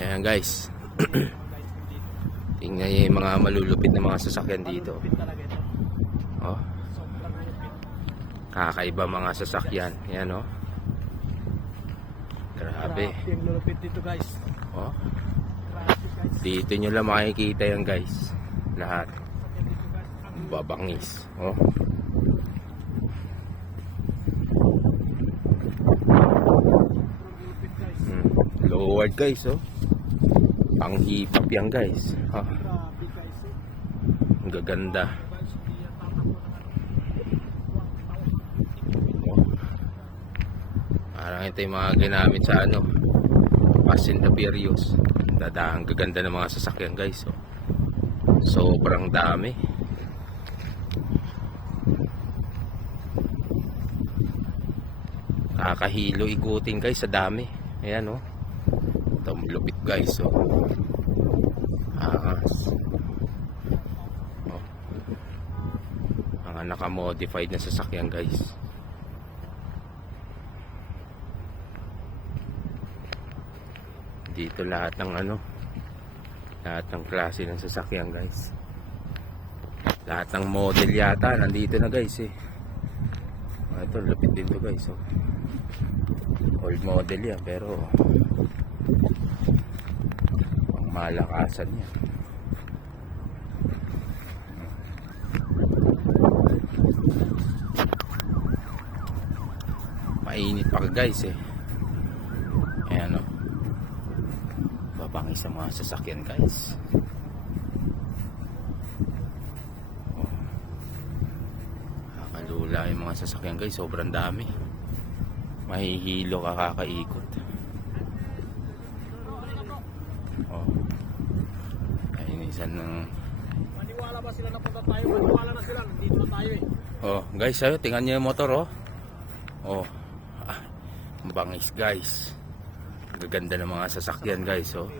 Ayan guys. Tingnan niyo yung mga malulupit na mga sasakyan dito. Oh. Kakaiba mga sasakyan. Ayan oh. Grabe. Yung lulupit dito guys. Oh. Dito nyo lang makikita yan guys. Lahat. Babangis. Oh. Lowered guys oh. Pang hip-hop yan guys. Oh. Ang gaganda. Oh. Parang ito yung mga ginamit sa ano, Fast and the Furious. Ang gaganda ng mga sasakyan guys oh. Sobrang dami. Kakahilo ikutin guys sa dami. Ayan oh. Ito lupit guys oh. Angas. Oh. Mga naka-modified na sasakyan guys. Dito lahat ng ano, lahat ng klase ng sasakyan guys. Lahat ng model yata nandito na guys eh. Ito lupit din to guys oh. Old model yan pero pang malakasan yan. Mainit pa guys eh. Ayan o. Babangis sa mga sasakyan guys. Oh. Kakalula yung mga sasakyan guys. Sobrang dami. Mahihilo ka kakaikot. Oh. Ayun isang ng... Maniwala ba sila na punta tayo? Maniwala na sila. Dito na tayo eh. Oh, guys, ayo, tingnan niyo yung motor oh. Oh. Bangis guys. Gaganda ng mga sasakyan guys oh.